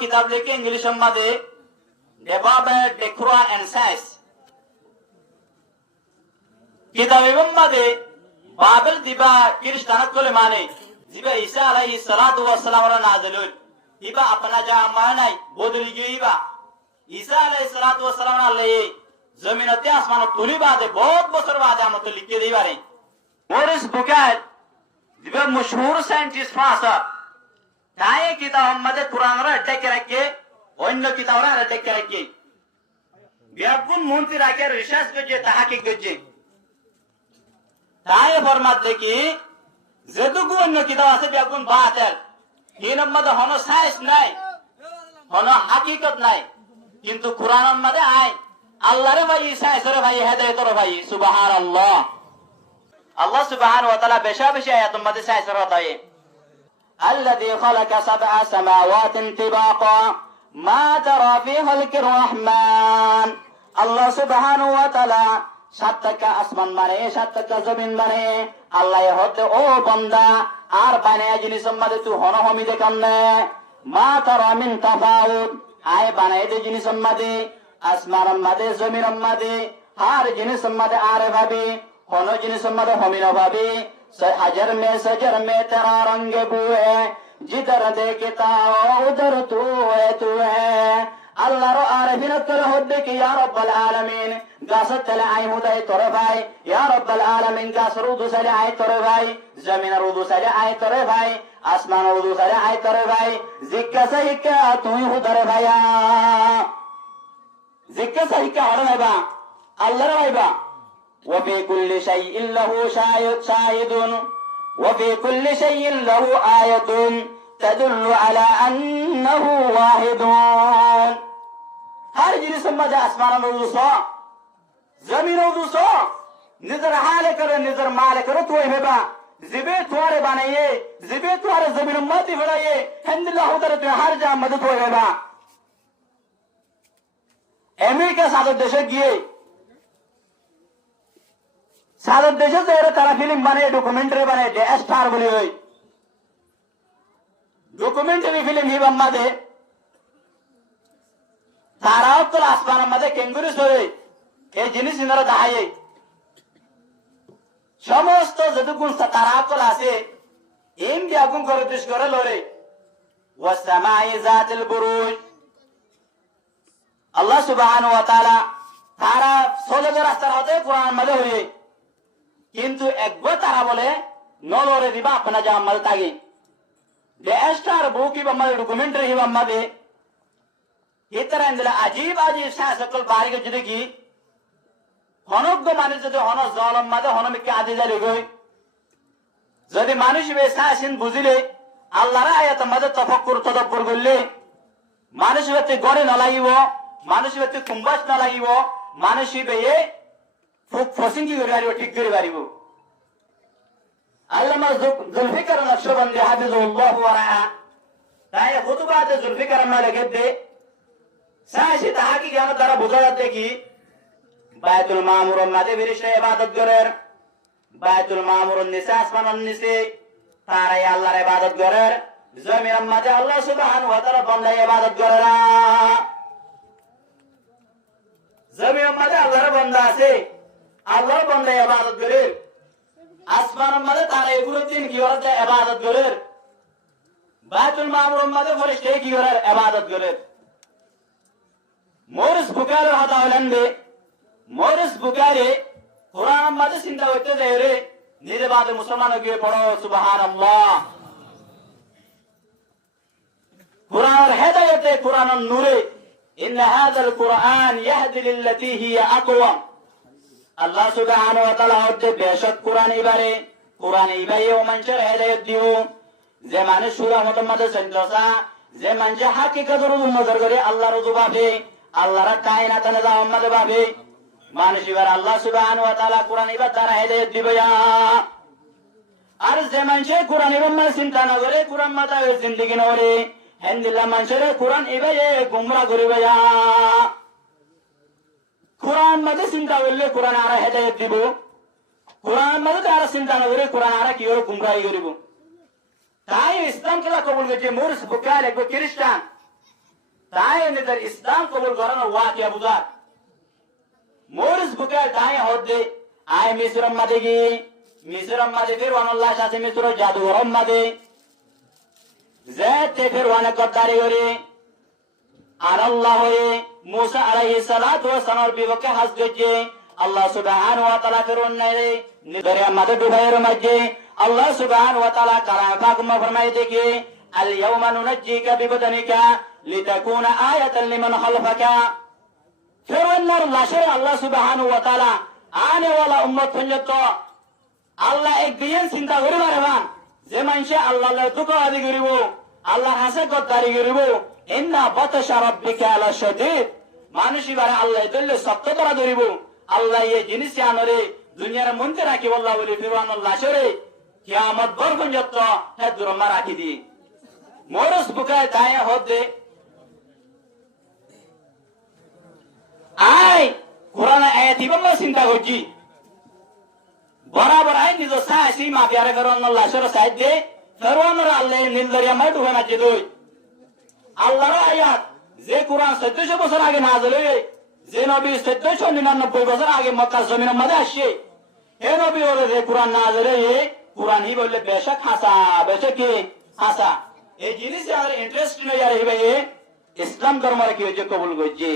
কিতাব লিখে ইংলিশ মধ্যে ডেভাবে ডেক্রোয়া এন্ড সাইন্স কিতাব এবং মধ্যে বাবেল দিবা খ্রিস্টান কলে মানে দিবা ঈসা আলাইহিস সালাতু ওয়াস সালাম রা নাযিল দিবা আপনা যা মানাই বদলি গইবা ঈসা আলাইহিস সালাতু ওয়াস সালাম আল্লাহ জমিনতে আসমান তুলি বাদে বহুত বছর বাদে আমতে লিখে দিবারে মরিস বুকাল দিবা মশহুর সায়েন্টিস্ট ফাসা তাই কিতাব মধ্যে কুরআন রা ডেকে রাখে অন্য কিতাব রা ডেকে রাখে বিয়াকুন মন্ত্রী রাখে রিসার্চ করছে তাহাকিক করছে তাই ফরমাত দেখি যেটুকু অন্য কিতাব আছে বিয়াকুন বাতিল এর মধ্যে হন সায়েন্স নাই হন হাকিকত নাই কিন্তু কুরআনের মধ্যে আই আল্লাহর ভাই সায়েন্সের ভাই হেদায়েতের ভাই সুবহানাল্লাহ আল্লাহ সুবহানাহু ওয়া তাআলা বেশা বেশি আয়াতের মধ্যে সায়েন্সের কথায় الذي خلق سبع سماوات طباقا ما ترى في خلق الرحمن الله سبحانه وتعالى সাত টাকা আসমান মানে সাত টাকা জমিন মানে আল্লাহ হতে ও বান্দা আর বানায় জিনিস মধ্যে তুই হনহমি দেখান না মা তারা মিন তাফাউত আয় বানায় দে জিনিস মধ্যে আসমান মধ্যে জমিন মধ্যে হার জিনিস মধ্যে আরে ভাবি হন জিনিস মধ্যে হমি না ভাবি हजर में तेरा रंग बू है जिधर देखता उधर तू है अल्लाह रो आरफिन कर होदे कि या रब्बल आलमीन गासत तले आई हुदाई तोरे भाई या रब्बल आलमीन गास रुदु सले आई तोरे भाई जमीन रुदु सले आई तोरे भाई आसमान रुदु सले आई तोरे भाई जिक्का सही का तू ही उधर भाईया जिक्का सही का और भाईबा अल्लाह रो भाईबा وفي كل شيء له شاهد وفي كل شيء له آية تدل على أنه واحد هر جنس مجا اسمان نوزو زمین نوزو نظر حال کرو نظر مال کرو تو ہبا زبے توارے بنائیے زبے توارے زمین ماتی بنائیے الحمد لله حضرت ہر جا مدد ہو ہبا امریکہ সাদর দেশে গিয়ে সাদর দেশে যে তারা ফিল্ম বানায় ডকুমেন্টারি বানায় স্টার বলি ওই ডকুমেন্টারি ফিল্ম হিবাম মাঝে তারাও তো আসমানের মাঝে কেঙ্গুরি সরে এই জিনিস ইনারা দাহাই সমস্ত যেটুকুন তারাকল আছে এম দিয়াগুন করে দেশ করে লরে ওয়াসমাই যাতিল বুরুজ আল্লাহ সুবহানাহু ওয়া তাআলা তারা সোলে রাস্তার হতে কোরআন মাঝে হয়ে কিন্তু একবার তারা বলে নলরে দিবা আপনা যা মাল তাগি দেশটার বুকি বাম্মা ডকুমেন্টারি হিবা মাদে ইতরা ইন্দলা আজীব আজীব শাসকল বাড়ি যদি কি হনজ্ঞ মানুষ যদি হন জলম মাদে হনমিকে আদি জালি গই যদি মানুষ বে শাসিন বুঝিলে আল্লাহর আয়াত মাদে তাফাক্কুর তাদাব্বুর করলে মানুষ হতে গড়ে না লাগিব মানুষ হতে কুম্বাস না লাগিব মানুষ বে ফসিঙ্গি করে পারিব ঠিক করে পারিব আল্লামা জুলফিকার নকশবন্দি হাফিজুল্লাহ ওয়া রাআ তাই খুতবাতে জুলফিকার না লেখে সাইসি তাহাকি জ্ঞান দ্বারা বোঝা যাচ্ছে কি বায়তুল মামুর মাঝে ফেরেশতা ইবাদত করেন বায়তুল মামুর নিচে আসমানের নিচে তারাই আল্লাহর ইবাদত করেন জমিনের মাঝে আল্লাহ সুবহানাহু ওয়া তাআলা বান্দা ইবাদত করে না জমিনের মাঝে আল্লাহর বান্দা আছে আল্লাহর বান্দা ইবাদত করে আসমানের মাঝে তারা এগুলো তিন কি করে ইবাদত করে বায়তুল মামুর মাঝে ফেরেশতা কি করে ইবাদত করে মরিস বুখারী হতা হলেন দে মরিস বুখারী কুরআন মাঝে চিন্তা হইতে যায় রে নিজে বাদে মুসলমান গিয়ে পড়ো সুবহানাল্লাহ কুরআনের হেদায়েতে কুরআনের নূরে ইন হাযাল কুরআন ইয়াহদি লিল্লাতী হিয়া আকওয়াম আল্লাহ সুবহানাহু ওয়া তাআলা হচ্ছে বেশক কুরআন ইবারে ও মানুষের হেদায়েত দিও যে মানুষ সূরা মুহাম্মাদের সন্দেশা যে মানুষ হাকিকতের নজর করে আল্লাহর রুজুবাবে আল্লাহর কায়নাতে জাহান্নামে যাবে মানুষ এবার আল্লাহ সুবহানাহু ওয়া তাআলা কুরআন ইবার দ্বারা হেদায়েত দিবে আর যে মানুষ কুরআন ইবার চিন্তা না করে কুরআন মাথায় জিন্দেগি না করে হেন্দিল্লাহ মানুষের কুরআন ইবারে গুমরা করবে কুরআন মাঝে চিন্তা করলে কুরআন আর হেদায়েত দিব কুরআন মাঝে তারা চিন্তা না করে কুরআন আর কি করে গুমরাহি করব তাই ইসলাম কে কবুল করেছে মরিস বুখারী এক খ্রিস্টান তাই নিজের ইসলাম কবুল করানোর ওয়াকিয়া বুঝার মোরস বুকে দায় হদ্দে আয় মিসরম মাদে গি মিসরম মাদে ফিরওয়ান আল্লাহ সাথে মিসর জাদুগরম মাদে যেতে ফিরওয়ানে গদ্দারি করে আর আল্লাহ হয়ে মুসা আলাইহিস সালাতু ওয়াস সালামের বিপক্ষে হাজ গজে আল্লাহ সুবহানাহু ওয়া তাআলা ফিরওয়ান নেরে নিদরে মাদে ডুবাইয়ের মাঝে আল্লাহ সুবহানাহু ওয়া তাআলা কালাম পাক মে ফরমাই দেখে আল ইয়াওমা নুনজ্জিকা বিবদানিকা লিতাকুনা আয়াতান লিমান খালফাকা ফিরওয়ানের লাশের আল্লাহ সুবহানাহু ওয়া তাআলা আনে ওয়ালা উম্মত পর্যন্ত আল্লাহ একদিন চিন্তা করি মারবান যে মানুষে আল্লাহর দুঃখাদি করিব আল্লাহর হাসে গদ্দারি করিব ইন্না বাতাশা রাব্বিকা আলা শাদীদ মানুষ এবারে আল্লাহ দল্লে সত্য ধরা ধরিব আল্লাহ এই জিনিস আনরে দুনিয়ার মধ্যে রাখি আল্লাহ বলে ফিরওয়ানের লাশের কিয়ামত ভর পর্যন্ত হে দুরমা রাখি দি মোরস বুকায় দায়া হদে আয় কোরআন আয়াত ইবাল্লাহ চিন্তা করছি বরাবর আই নিজ সাহসী মাফিয়ারে ফেরওয়ানের লাশের সাইড দে ফেরওয়ানের আল্লাহ নীল দরিয়া মাই ডুবে মাঝে দই আল্লাহর আয়াত যে কোরআন 1400 বছর আগে নাযিল হয়ে যে নবী 1499 বছর আগে মক্কার জমিনের মধ্যে আসছে হে নবী বলে যে কোরআন নাযিল হয়ে কোরআনই বললে বেশক হাসা বেশক কি হাসা এই জিনিস আর ইন্টারেস্ট নয় আর ইসলাম ধর্ম কি হচ্ছে কবুল করছে